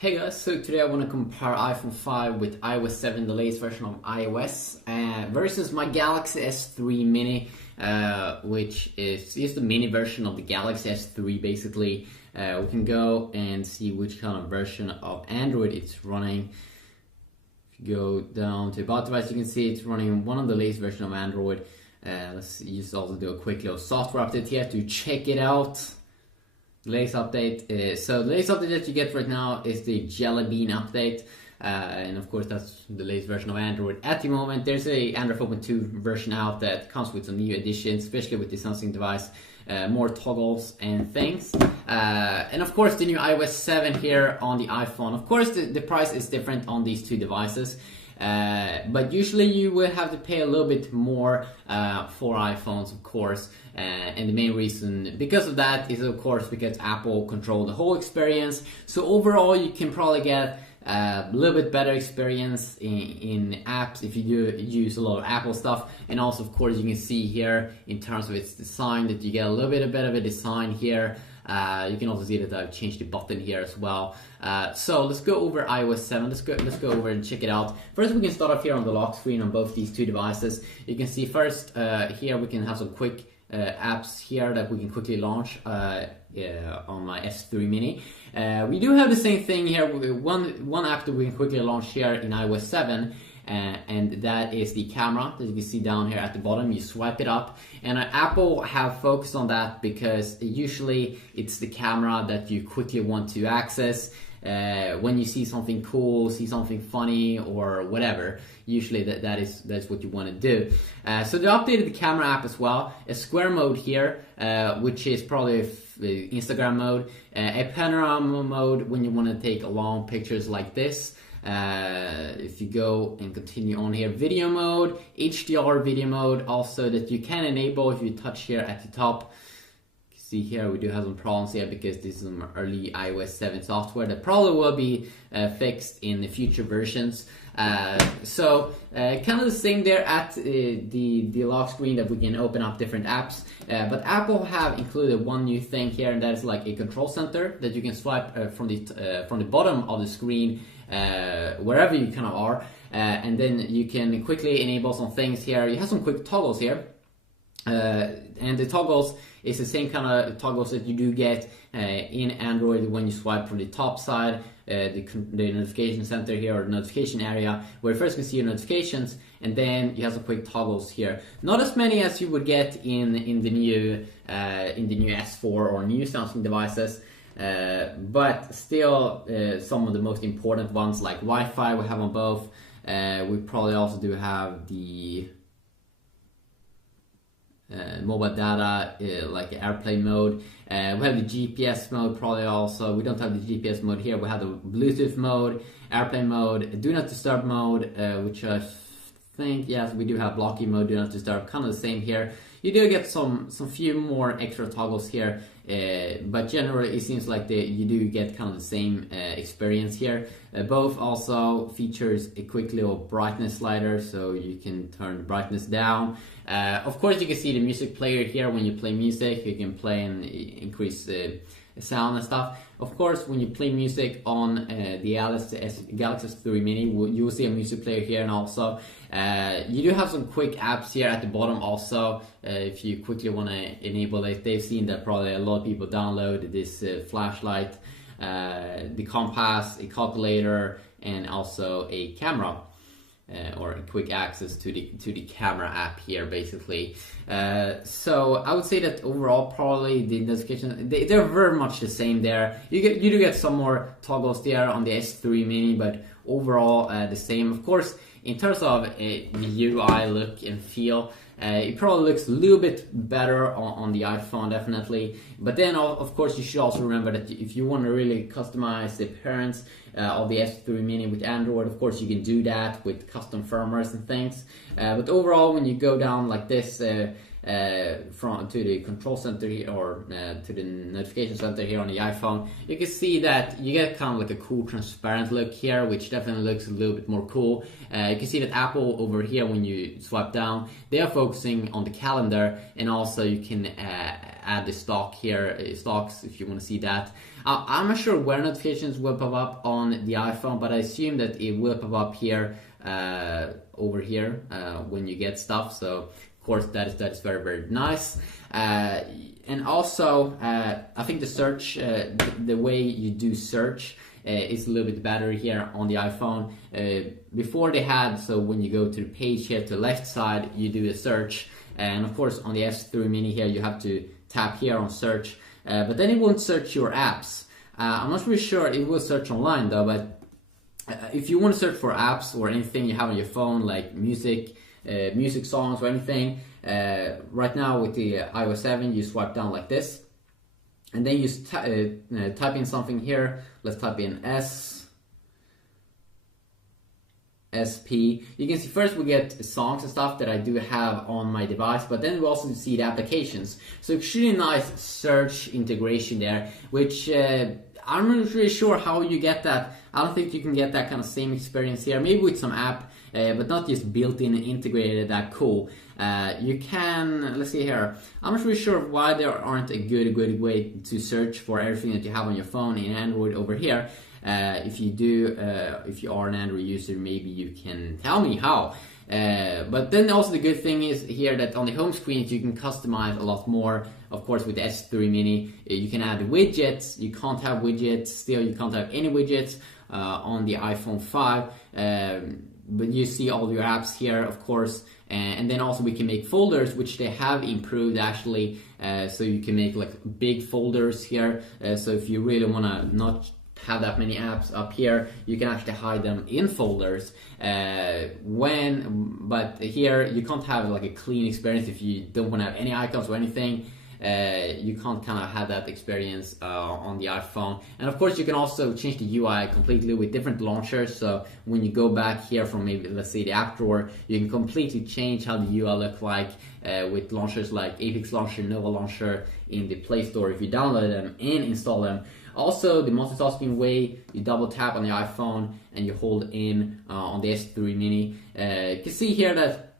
Hey guys, so today I want to compare iPhone 5 with iOS 7, the latest version of iOS, versus my Galaxy S3 Mini, which is the mini version of the Galaxy S3 basically. We can go and see which kind of version of Android it's running. If you go down to About Device, you can see it's running one of the latest version of Android. Let's just also do a quick little software update here to check it out. The latest update, so the latest update that you get right now is the Jelly Bean update, and of course that's the latest version of Android at the moment. There's a Android 4.2 version out that comes with some new additions, especially with the Samsung device, more toggles and things, and of course the new iOS 7 here on the iPhone. Of course the price is different on these two devices. But usually you will have to pay a little bit more for iPhones, of course, and the main reason because of that is of course because Apple control the whole experience. So overall you can probably get a little bit better experience in apps if you do use a lot of Apple stuff, and also of course you can see here in terms of its design that you get a little bit better of a design here. You can also see that I've changed the button here as well. So let's go over iOS 7. Let's go over and check it out. First, we can start off here on the lock screen on both these two devices. You can see first here we can have some quick apps here that we can quickly launch on my S3 Mini. We do have the same thing here. One app that we can quickly launch here in iOS 7. And that is the camera that you can see down here at the bottom. You swipe it up, and Apple have focused on that because usually it's the camera that you quickly want to access when you see something cool, see something funny or whatever. Usually that's what you want to do. So they updated the camera app as well. A square mode here, which is probably Instagram mode. A panorama mode when you want to take long pictures like this. If you go and continue on here, video mode, HDR video mode also that you can enable if you touch here at the top. You can see here we do have some problems here because this is some early iOS 7 software that probably will be fixed in the future versions. So kind of the same there at the lock screen that we can open up different apps, but Apple have included one new thing here, and that is like a control center that you can swipe from the bottom of the screen wherever you kind of are, and then you can quickly enable some things here. You have some quick toggles here, and the toggles is the same kind of toggles that you do get in Android when you swipe from the top side, the notification center here, or notification area, where you first can see your notifications, and then you have some quick toggles here. Not as many as you would get in the new S4 or new Samsung devices. But still some of the most important ones like Wi-Fi we have on both. We probably also do have the mobile data, like airplane mode. We have the GPS mode probably also. We don't have the GPS mode here. We have the Bluetooth mode, airplane mode, do not disturb mode, which I think, yes, we do have blocking mode, do not disturb, kind of the same here. You do get some few more extra toggles here, but generally it seems like you do get kind of the same experience here. Both also features a quick little brightness slider, so you can turn the brightness down. Of course, you can see the music player here. When you play music, you can play and increase sound and stuff. Of course, when you play music on the Galaxy S3 Mini, you will see a music player here, and also you do have some quick apps here at the bottom also. If you quickly want to enable it, they've seen that probably a lot of people download this flashlight, the compass, a calculator, and also a camera. Or quick access to the camera app here, basically. So I would say that overall, probably the notifications they're very much the same there. You do get some more toggles there on the S3 Mini, but overall the same. Of course, in terms of the UI look and feel, it probably looks a little bit better on the iPhone, definitely. But then, of course, you should also remember that if you want to really customize the appearance of the S3 Mini with Android, of course, you can do that with custom firmwares and things. But overall, when you go down like this to the control center here, or to the notification center here on the iPhone, you can see that you get kind of like a cool transparent look here, which definitely looks a little bit more cool. You can see that Apple over here, when you swipe down, they are focusing on the calendar, and also you can add the stock here, stocks, if you want to see that. I'm not sure where notifications will pop up on the iPhone, but I assume that it will pop up here, over here, when you get stuff. So of course that is very, very nice. And also, I think the search, the way you do search is a little bit better here on the iPhone. Before they had, so when you go to the page here to the left side, you do a search. And of course on the S3 Mini here, you have to tap here on search. But then it won't search your apps. I'm not really sure it will search online though, but if you want to search for apps or anything you have on your phone, like music, music songs or anything, right now with the iOS 7, you swipe down like this, and then you type in something here. Let's type in SP. You can see first we get songs and stuff that I do have on my device, but then we also see the applications. So extremely nice search integration there, which I'm not really sure how you get that. I don't think you can get that kind of same experience here. Maybe with some app, but not just built-in and integrated that cool. You can, let's see here. I'm not really sure why there aren't a good way to search for everything that you have on your phone in Android over here. If you do, if you are an Android user, maybe you can tell me how. But then also the good thing is here that on the home screen you can customize a lot more. Of course, with the S3 Mini, you can add widgets. You can't have widgets. Still, you can't have any widgets on the iPhone 5. But you see all your apps here, of course. And then also we can make folders, which they have improved actually. So you can make like big folders here. So if you really want to not have that many apps up here, you can actually hide them in folders. But here you can't have like a clean experience if you don't want to have any icons or anything. You can't kind of have that experience on the iPhone. And of course you can also change the UI completely with different launchers. So when you go back here from maybe, let's say, the app drawer, you can completely change how the UI look like with launchers like Apex Launcher, Nova Launcher in the Play Store if you download them and install them. Also, the multitasking way, you double tap on the iPhone and you hold in on the S3 Mini. You can see here that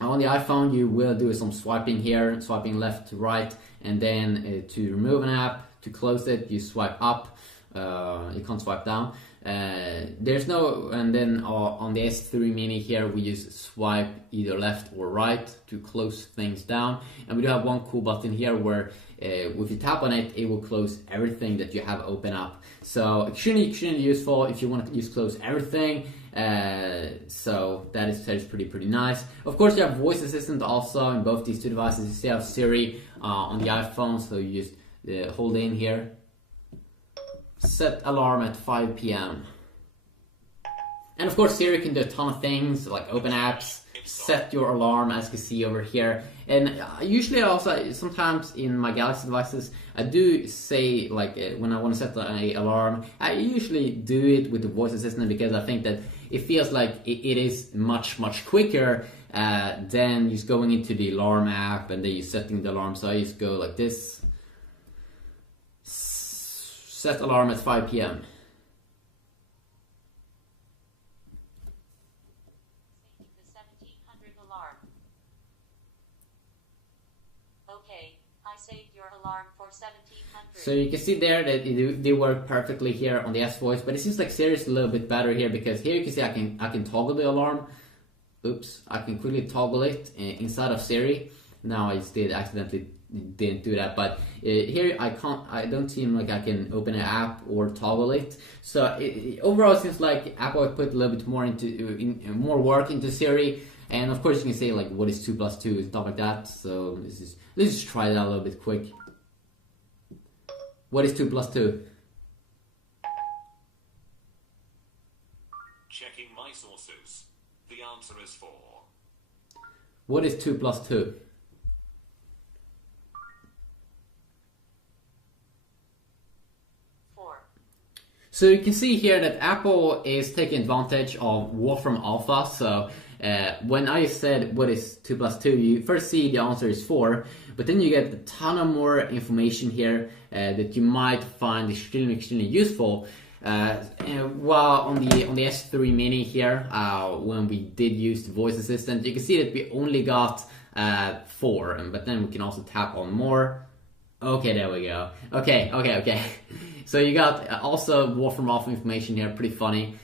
on the iPhone you will do some swiping here, swiping left to right, and then to remove an app, to close it, you swipe up. You can't swipe down. There's no, and then on the S3 Mini here we use swipe either left or right to close things down. And we do have one cool button here where if you tap on it, it will close everything that you have open up. So extremely useful if you want to use close everything. So that is pretty nice. Of course, you have voice assistant also in both these two devices. You still have Siri on the iPhone, so you just hold in here. Set alarm at 5 p.m. And of course Siri can do a ton of things like open apps, set your alarm, as you can see over here. And usually also sometimes in my Galaxy devices I do say like when I want to set an alarm, I usually do it with the voice assistant because I think that it feels like it is much quicker than just going into the alarm app and then you setting the alarm. So I just go like this. Set alarm at 5 p.m. The 1700 alarm. Okay, I saved your alarm for 1700. So you can see there that they work perfectly here on the S Voice, but it seems like Siri is a little bit better here because here you can see I can toggle the alarm. Oops, I can quickly toggle it inside of Siri. Now I just accidentally didn't do that, but here I don't seem like I can open an app or toggle it. So overall it seems like Apple put a little bit more more work into Siri. And of course you can say like what is 2 plus 2 and stuff like that. So let's just try that a little bit quick. What is 2 plus 2? Checking my sources. The answer is 4. What is 2 plus 2? So you can see here that Apple is taking advantage of Wolfram Alpha. So when I said what is 2 plus 2, you first see the answer is 4, but then you get a ton of more information here that you might find extremely useful. While on the S3 Mini here, when we did use the voice assistant, you can see that we only got 4, but then we can also tap on more. Okay, there we go. Okay. So you got also Wolfram Alpha information here, pretty funny.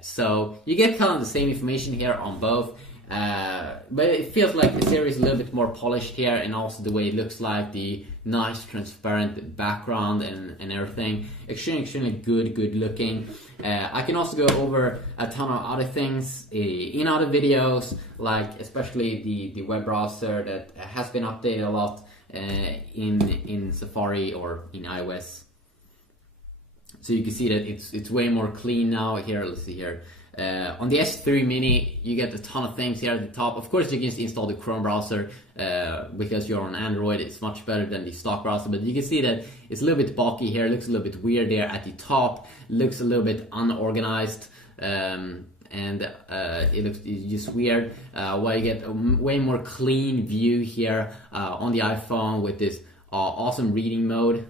So you get kind of the same information here on both. But it feels like the series is a little bit more polished here, and also the way it looks like, the nice transparent background and everything. Extremely good looking. I can also go over a ton of other things in other videos, like especially the web browser that has been updated a lot in Safari or in iOS. So you can see that it's way more clean now. Here, let's see here. On the S3 Mini, you get a ton of things here at the top. Of course, you can just install the Chrome browser because you're on Android. It's much better than the stock browser, but you can see that it's a little bit bulky here. It looks a little bit weird there at the top. Looks a little bit unorganized, and it's just weird. While you get a way more clean view here on the iPhone with this awesome reading mode.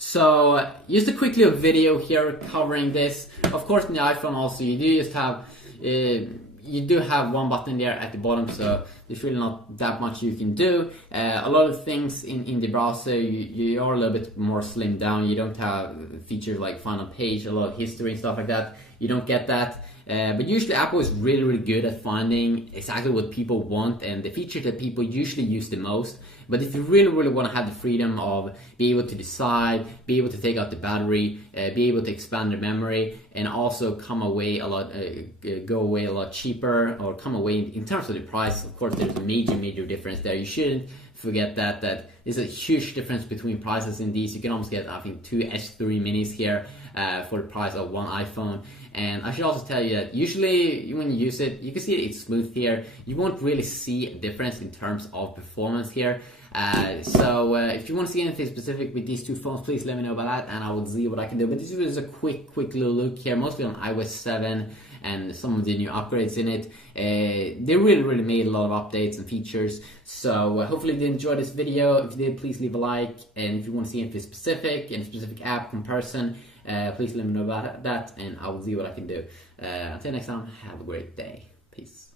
So just a quick little video here covering this. Of course, in the iPhone also you do just have you do have one button there at the bottom, so there's really not that much you can do. A lot of things in the browser you are a little bit more slimmed down. You don't have features like Find on Page, a lot of history and stuff like that. You don't get that. But usually Apple is really good at finding exactly what people want and the features that people usually use the most. But if you really want to have the freedom of be able to decide, be able to take out the battery, be able to expand the memory, and also come away a lot, go away a lot cheaper, or come away in terms of the price. Of course, there's a major difference there. You shouldn't forget that there's a huge difference between prices in these. You can almost get, I think, 2 S3 minis here for the price of one iPhone. And I should also tell you that usually when you use it, you can see it's smooth here. You won't really see a difference in terms of performance here. So if you want to see anything specific with these two phones, please let me know about that and I will see what I can do. But this was a quick little look here, mostly on iOS 7 and some of the new upgrades in it. They really made a lot of updates and features. So hopefully you did enjoy this video. If you did, please leave a like. And if you want to see anything specific and specific app comparison, please let me know about that and I will see what I can do. Until next time, have a great day. Peace.